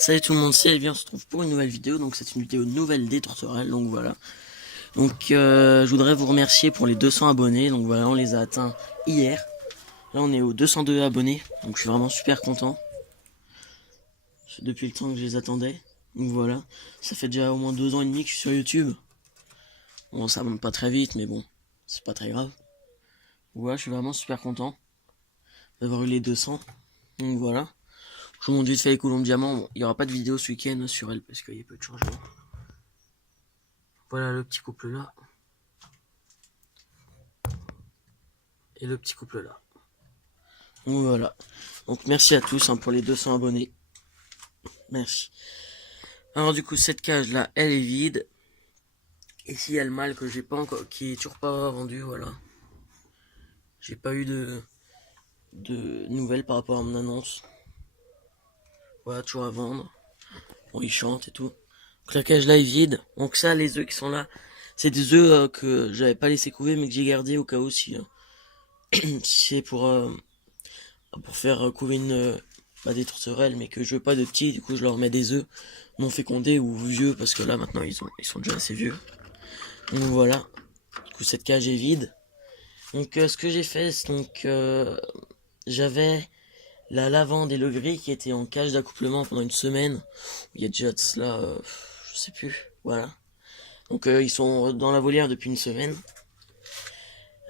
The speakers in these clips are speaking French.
Salut tout le monde, c'est Elvie, on se retrouve pour une nouvelle vidéo. Donc c'est une vidéo nouvelle des tourterelles, donc voilà. Donc je voudrais vous remercier pour les 200 abonnés. Donc voilà, on les a atteints hier. Là on est aux 202 abonnés, donc je suis vraiment super content. Depuis le temps que je les attendais. Donc voilà, ça fait déjà au moins 2 ans et demi que je suis sur YouTube. Bon, ça monte pas très vite, mais bon, c'est pas très grave. Voilà, je suis vraiment super content d'avoir eu les 200. Donc voilà. Je vous montre vite fait les colons de diamant. Bon, il n'y aura pas de vidéo ce week-end sur elle parce qu'il y a peu de changements. Voilà le petit couple là. Et le petit couple là. Donc voilà. Donc merci à tous pour les 200 abonnés. Merci. Alors du coup cette cage là elle est vide. Et s'il y a le mâle que j'ai pas encore, qui est toujours pas vendu, voilà. J'ai pas eu de nouvelles par rapport à mon annonce. Voilà, toujours à vendre. Bon, il chante et tout. Donc la cage là est vide. Donc ça, les œufs qui sont là, c'est des œufs que j'avais pas laissé couver mais que j'ai gardé au cas où si c'est pour faire couver des tourterelles, mais que je veux pas de petits, du coup je leur mets des œufs non fécondés ou vieux parce que là maintenant ils sont déjà assez vieux. Donc voilà. Du coup cette cage est vide. Donc ce que j'ai fait, c'est j'avais la lavande et le gris qui étaient en cage d'accouplement pendant une semaine. Il y a déjà de cela, je sais plus. Voilà. Donc ils sont dans la volière depuis une semaine.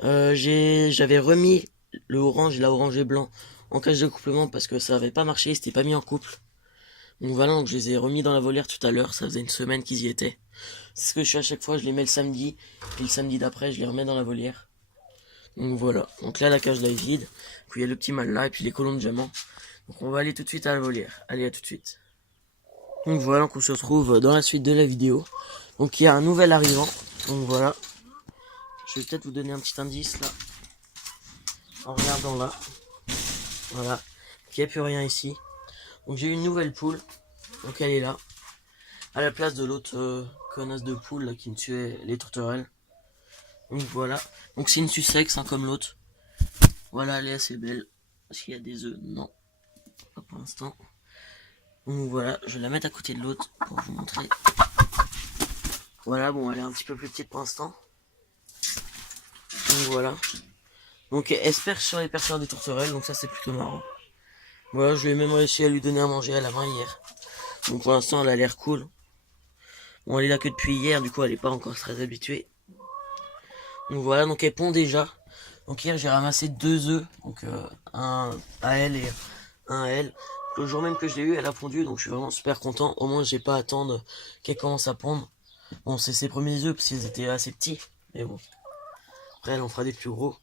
J'avais remis le orange et la orange et blanc en cage d'accouplement parce que ça avait pas marché, c'était pas mis en couple. Donc voilà, donc je les ai remis dans la volière tout à l'heure, ça faisait une semaine qu'ils y étaient. C'est ce que je fais à chaque fois, je les mets le samedi, et le samedi d'après je les remets dans la volière. Donc voilà, donc là la cage là est vide, puis il y a le petit mâle là, et puis les colons de diamant. Donc on va aller tout de suite à la volière, allez à tout de suite. Donc voilà, donc on se retrouve dans la suite de la vidéo. Donc il y a un nouvel arrivant, donc voilà. Je vais peut-être vous donner un petit indice là, en regardant là. Voilà, il n'y a plus rien ici. Donc j'ai une nouvelle poule, donc elle est là. À la place de l'autre connasse de poule là, qui me tuait les tourterelles. Donc voilà, donc c'est une Sussex comme l'autre. Voilà, elle est assez belle. Est-ce qu'il y a des œufs? Non, pas pour l'instant. Donc voilà, je vais la mettre à côté de l'autre pour vous montrer. Voilà, bon, elle est un petit peu plus petite pour l'instant. Donc voilà. Donc elle se perche sur les percheurs des tourterelles, donc ça c'est plutôt marrant. Voilà, je vais même réussi à lui donner à manger à la main hier. Donc pour l'instant elle a l'air cool. Bon, elle est là que depuis hier, du coup elle est pas encore très habituée. Donc voilà, donc elle pond déjà. Donc hier j'ai ramassé 2 œufs, donc un à elle et un à elle. Le jour même que je l'ai eu, elle a pondu, donc je suis vraiment super content. Au moins j'ai pas à attendre qu'elle commence à pondre. Bon, c'est ses premiers œufs parce qu'ils étaient assez petits, mais bon. Après elle en fera des plus gros.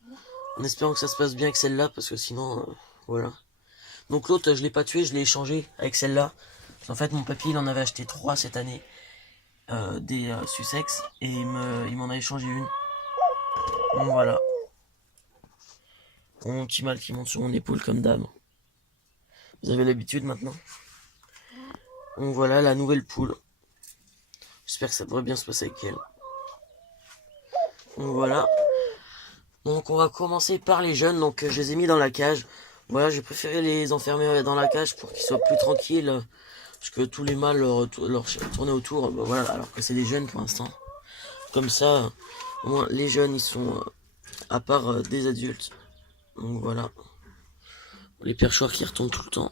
En espérant que ça se passe bien avec celle-là, parce que sinon, voilà. Donc l'autre, je l'ai pas tué, je l'ai échangé avec celle-là. En fait, mon papy, il en avait acheté 3 cette année, des Sussex, et il m'en a échangé une. Donc voilà. Mon petit mâle qui monte sur mon épaule comme dame. Vous avez l'habitude maintenant. Donc voilà la nouvelle poule. J'espère que ça devrait bien se passer avec elle. Donc voilà. Donc on va commencer par les jeunes. Donc je les ai mis dans la cage. Voilà, j'ai préféré les enfermer dans la cage pour qu'ils soient plus tranquilles. Parce que tous les mâles leur tournaient autour. Bah voilà, alors que c'est des jeunes pour l'instant. Comme ça, au moins les jeunes ils sont à part des adultes. Donc voilà. Les perchoirs qui retombent tout le temps.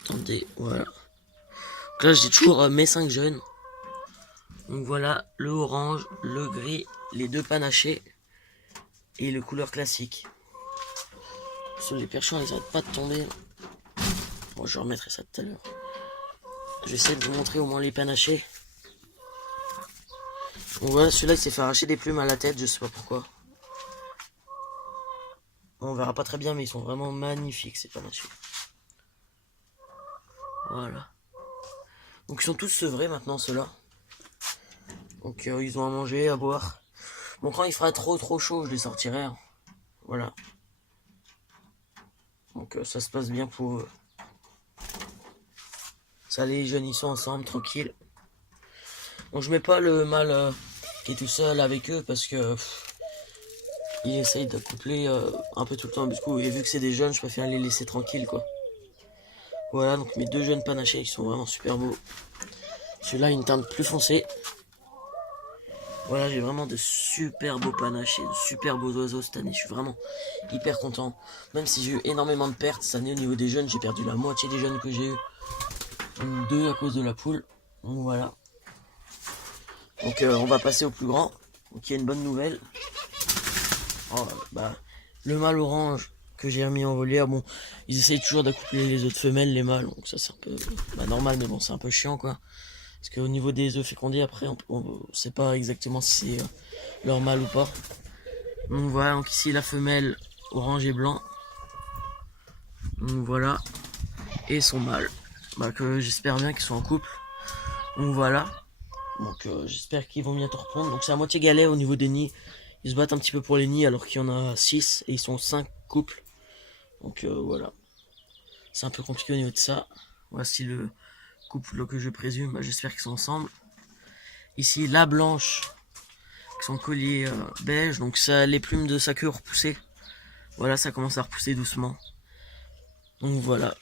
Attendez, voilà. Donc là j'ai toujours mes 5 jeunes. Donc voilà, le orange, le gris, les 2 panachés et le couleur classique. Sur les perchons, ils arrêtent pas de tomber. Bon, je remettrai ça tout à l'heure. J'essaie de vous montrer au moins les panachés. Donc voilà, celui-là il s'est fait arracher des plumes à la tête, je sais pas pourquoi. Bon, on verra pas très bien, mais ils sont vraiment magnifiques ces panachés. Voilà. Donc ils sont tous sevrés maintenant, ceux-là. Donc ils ont à manger, à boire. Bon, quand il fera trop chaud, je les sortirai. Hein. Voilà. Donc ça se passe bien pour eux. Ça, les jeunes, ils sont ensemble, tranquilles. Bon, je mets pas le mâle qui est tout seul avec eux parce que il essaye d'accoupler un peu tout le temps. Du coup, et vu que c'est des jeunes, je préfère les laisser tranquilles, quoi. Voilà, donc mes deux jeunes panachés qui sont vraiment super beaux. Celui-là, une teinte plus foncée. Voilà, j'ai vraiment de super beaux panachés, de super beaux oiseaux cette année. Je suis vraiment hyper content. Même si j'ai eu énormément de pertes cette année au niveau des jeunes, j'ai perdu la moitié des jeunes que j'ai eu. Deux à cause de la poule. Donc voilà. Donc on va passer au plus grand. Donc il y a une bonne nouvelle. Oh, bah, le mâle orange que j'ai remis en volière, bon, ils essayent toujours d'accoupler les autres femelles, les mâles, donc ça c'est un peu normal, mais bon, c'est un peu chiant quoi. Parce qu'au niveau des œufs fécondés, après, on sait pas exactement si c'est leur mâle ou pas. Donc voilà, donc ici la femelle orange et blanc. Donc voilà, et son mâle. Bah, que j'espère bien qu'ils sont en couple. Donc voilà. Donc j'espère qu'ils vont bientôt reprendre. Donc c'est à moitié galère au niveau des nids. Ils se battent un petit peu pour les nids alors qu'il y en a 6 et ils sont 5 couples. Donc voilà. C'est un peu compliqué au niveau de ça. Voici le couple que je présume. Bah, j'espère qu'ils sont ensemble. Ici la blanche. Son collier beige. Donc ça, les plumes de sa queue ont repoussé. Voilà, ça commence à repousser doucement. Donc voilà.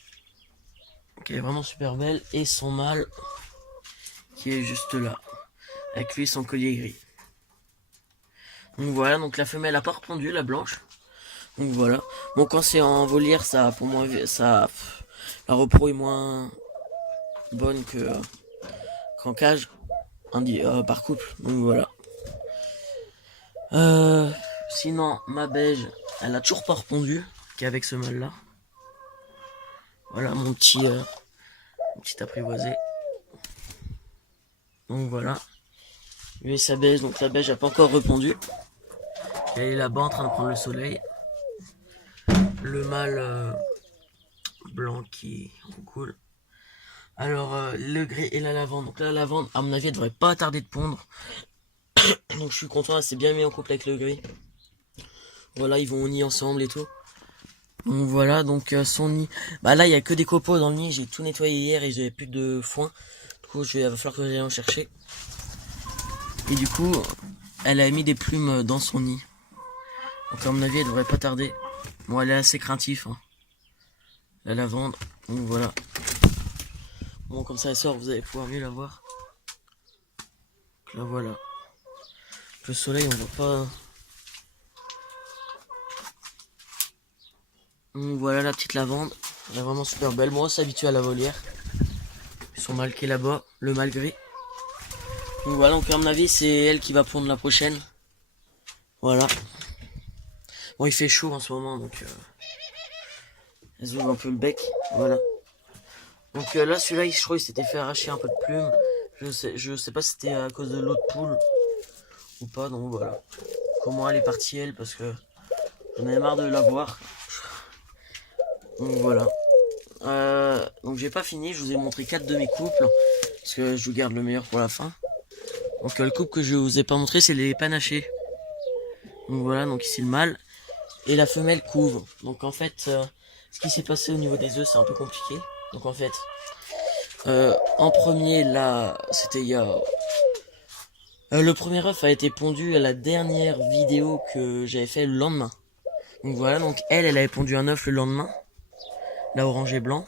Donc elle est vraiment super belle. Et son mâle qui est juste là. Avec lui son collier gris. Donc voilà, donc la femelle a pas repondu, la blanche. Donc voilà. Bon, quand c'est en volière, ça, pour moi, ça, la repro est moins bonne que qu'en cage, par couple. Donc voilà. Sinon, ma beige, elle a toujours pas repondu qu'avec ce mâle là. Voilà mon petit apprivoisé. Donc voilà. Lui et sa beige, donc la beige a pas encore répondu. Elle est là-bas en train de prendre le soleil. Le mâle blanc qui coule. Alors le gris et la lavande. Donc la lavande, à mon avis, elle devrait pas tarder de pondre. Donc je suis content, elle s'est bien mis en couple avec le gris. Voilà, ils vont au nid ensemble et tout. Donc voilà, donc son nid. Bah là, il y a que des copeaux dans le nid. J'ai tout nettoyé hier et j'avais plus de foin. Du coup, il va falloir que j'aille en chercher. Et du coup, elle a mis des plumes dans son nid. Donc à mon avis, elle devrait pas tarder. Bon, elle est assez craintive, hein, la lavande. Donc voilà. Bon, comme ça elle sort, vous allez pouvoir mieux la voir. Donc là voilà. Le soleil, on voit pas. Donc voilà la petite lavande. Elle est vraiment super belle. Moi, on s'habitue à la volière. Son mâle qui est là-bas, le mâle gris. Donc voilà, donc à mon avis, c'est elle qui va pondre la prochaine. Voilà. Bon, il fait chaud en ce moment, donc elle se ouvre un peu le bec. Voilà. Donc là, celui-là, je crois qu'il s'était fait arracher un peu de plumes. Je sais pas si c'était à cause de l'autre poule ou pas. Donc voilà. Comment elle est partie elle, parce que j'en avais marre de la voir. Donc voilà. Donc j'ai pas fini, je vous ai montré 4 de mes couples. Parce que je vous garde le meilleur pour la fin. Donc le couple que je vous ai pas montré, c'est les panachés. Donc voilà, donc ici le mâle. Et la femelle couve. Donc en fait, ce qui s'est passé au niveau des œufs, c'est un peu compliqué. Donc en fait, en premier, là, c'était il y a... le premier œuf a été pondu à la dernière vidéo que j'avais fait le lendemain. Donc voilà, donc elle avait pondu un œuf le lendemain. La orange et blanc.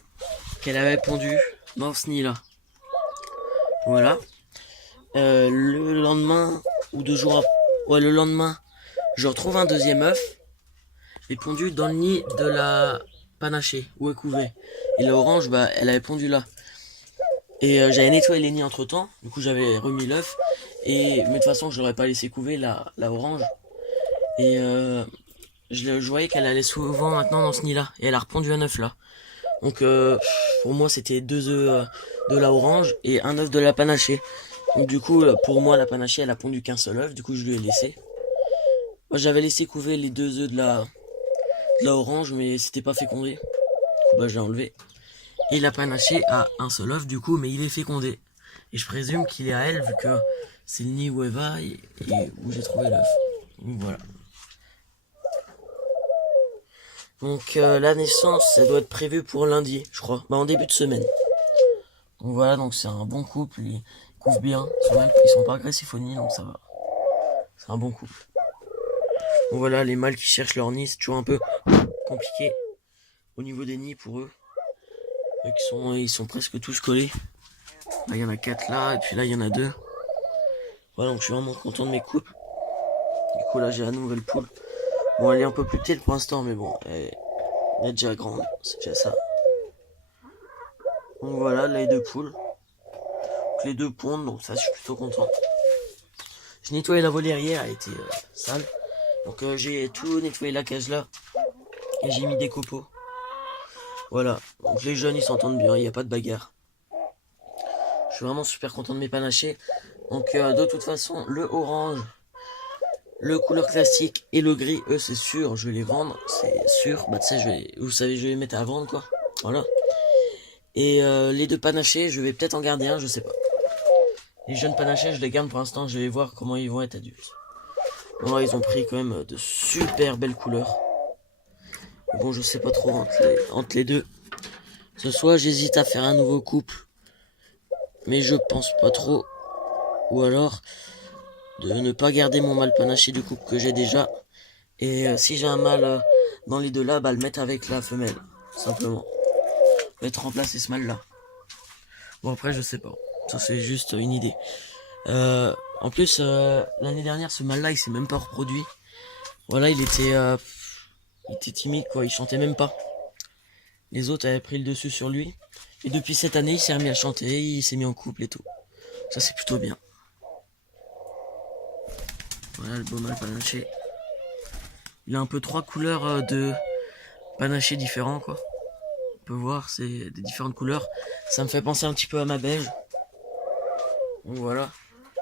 Qu'elle avait pondu dans ce nid là. Voilà. Le lendemain, ou 2 jours après, ouais, le lendemain, je retrouve un deuxième œuf. Et pondu dans le nid de la panachée, où elle couvait. Et la orange, bah, elle avait pondu là. Et j'avais nettoyé les nids entre temps. Du coup, j'avais remis l'œuf. Mais de toute façon, je l'aurais pas laissé couver la orange. Et je voyais qu'elle allait souvent maintenant dans ce nid là. Et elle a repondu un œuf là. Donc pour moi, c'était 2 œufs de la orange et un œuf de la panachée. Donc du coup, pour moi, la panachée, elle a pondu qu'un seul œuf. Du coup, je lui ai laissé. Moi, j'avais laissé couver les 2 œufs de la orange, mais c'était pas fécondé. Du coup, bah, je l'ai enlevé. Et la panachée a un seul œuf, du coup, mais il est fécondé. Et je présume qu'il est à elle, vu que c'est le nid où elle va et où j'ai trouvé l'œuf. Donc voilà. Donc la naissance, ça doit être prévu pour lundi, je crois. Bah en début de semaine. Donc voilà, donc c'est un bon couple, ils couvrent bien. Ils sont pas agressifs au nid, donc ça va. C'est un bon couple. Donc voilà, les mâles qui cherchent leur nid, c'est toujours un peu compliqué au niveau des nids pour eux. Ils sont presque tous collés. Là, il y en a 4 là, et puis là, il y en a 2. Voilà, donc je suis vraiment content de mes coupes. Du coup, là, j'ai la nouvelle poule. Bon, elle est un peu plus petite pour l'instant, mais bon, elle est déjà grande, c'est déjà ça. Donc voilà, là, les 2 poules. Donc, les 2 pondent, donc ça, je suis plutôt content. J'ai nettoyé la volière hier, elle était sale. Donc j'ai tout nettoyé la cage là. Et j'ai mis des copeaux. Voilà, donc les jeunes ils s'entendent bien, il n'y a pas de bagarre. Je suis vraiment super content de mes panachés. Donc de toute façon, le orange, le couleur classique et le gris, eux c'est sûr, je vais les vendre, c'est sûr. Bah tu sais, vous savez, je vais les mettre à vendre quoi. Voilà. Et les 2 panachés, je vais peut-être en garder un, je sais pas. Les jeunes panachés, je les garde pour l'instant, je vais voir comment ils vont être adultes. Bon là, ils ont pris quand même de super belles couleurs. Bon, je sais pas trop entre les deux. Ce soir, j'hésite à faire un nouveau couple, mais je pense pas trop. Ou alors de ne pas garder mon mâle panaché du couple que j'ai déjà. Et si j'ai un mâle dans les deux là, bah le mettre avec la femelle, simplement. Mettre remplacer ce mâle là. Bon après, je sais pas. Ça c'est juste une idée. En plus, l'année dernière, ce mâle là, il s'est même pas reproduit. Voilà, il était timide quoi, il chantait même pas. Les autres avaient pris le dessus sur lui. Et depuis cette année, il s'est remis à chanter, il s'est mis en couple et tout. Ça, c'est plutôt bien. Voilà le beau mâle panaché. Il a un peu 3 couleurs de panaché différents, quoi. On peut voir, c'est des différentes couleurs. Ça me fait penser un petit peu à ma beige. Donc voilà.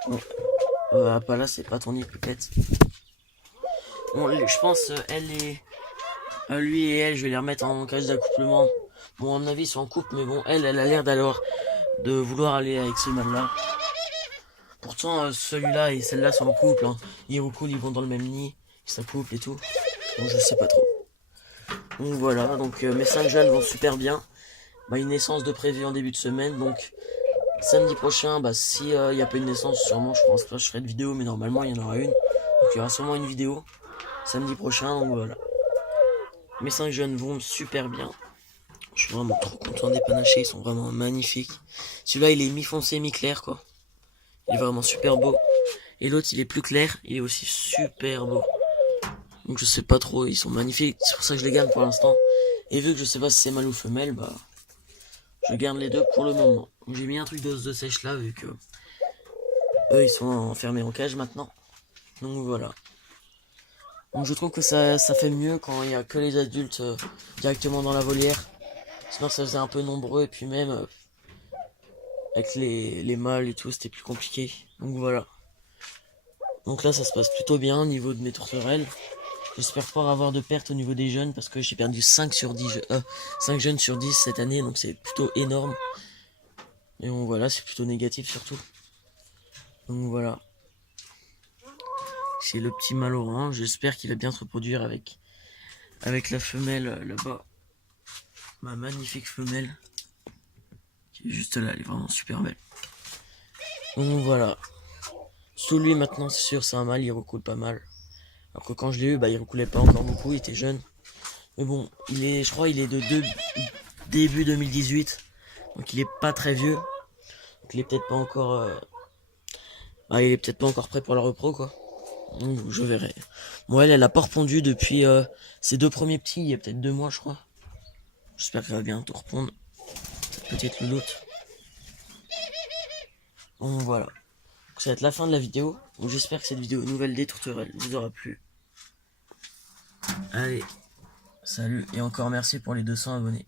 Bon. Pas là, c'est pas ton nid, peut-être. Bon, je pense, elle et... lui et elle, je vais les remettre en cage d'accouplement. Bon, à mon avis, ils sont en couple, mais bon, elle a l'air de vouloir aller avec ce mâle-là. Pourtant, celui-là et celle-là sont en couple. Hein. Ils recoulent, ils vont dans le même nid, ils s'accouplent et tout. Bon, je sais pas trop. Donc voilà, donc mes 5 jeunes vont super bien. Bah, une naissance de prévu en début de semaine, donc samedi prochain, bah si il n'y a pas une naissance, sûrement je pense pas je ferai de vidéo, mais normalement il y en aura une. Donc il y aura sûrement une vidéo samedi prochain, donc voilà. Mes 5 jeunes vont super bien. Je suis vraiment trop content des panachés, ils sont vraiment magnifiques. Celui-là il est mi-foncé, mi-clair quoi. Il est vraiment super beau. Et l'autre il est plus clair, il est aussi super beau. Donc je sais pas trop, ils sont magnifiques, c'est pour ça que je les garde pour l'instant. Et vu que je sais pas si c'est mâle ou femelle, bah je garde les deux pour le moment. J'ai mis un truc d'os de sèche là, vu que eux ils sont enfermés en cage maintenant. Donc voilà. Donc je trouve que ça fait mieux quand il y a que les adultes directement dans la volière. Sinon ça faisait un peu nombreux et puis même avec les mâles et tout c'était plus compliqué. Donc voilà. Donc là ça se passe plutôt bien au niveau de mes tourterelles. J'espère pas avoir de perte au niveau des jeunes parce que j'ai perdu 5 jeunes sur 10 cette année, donc c'est plutôt énorme. Et bon voilà, c'est plutôt négatif surtout. Donc voilà. C'est le petit mâle orange, j'espère qu'il va bien se reproduire avec la femelle là-bas. Ma magnifique femelle. Qui est juste là, elle est vraiment super belle. Donc voilà. Sous lui maintenant c'est sûr c'est un mâle, il recoule pas mal. Alors que quand je l'ai eu, bah il recoulait pas encore beaucoup, il était jeune. Mais bon, je crois il est de début 2018. Donc il est pas très vieux. Donc il est peut-être pas encore il est peut-être pas encore prêt pour la repro quoi. Donc je verrai. Bon elle a pas repondu depuis ses 2 premiers petits, il y a peut-être 2 mois je crois. J'espère qu'elle va bientôt repondre. Cette petite louloute. Donc voilà. Donc, ça va être la fin de la vidéo. Donc j'espère que cette vidéo nouvelle des tourterelles vous aura plu. Allez, salut et encore merci pour les 200 abonnés.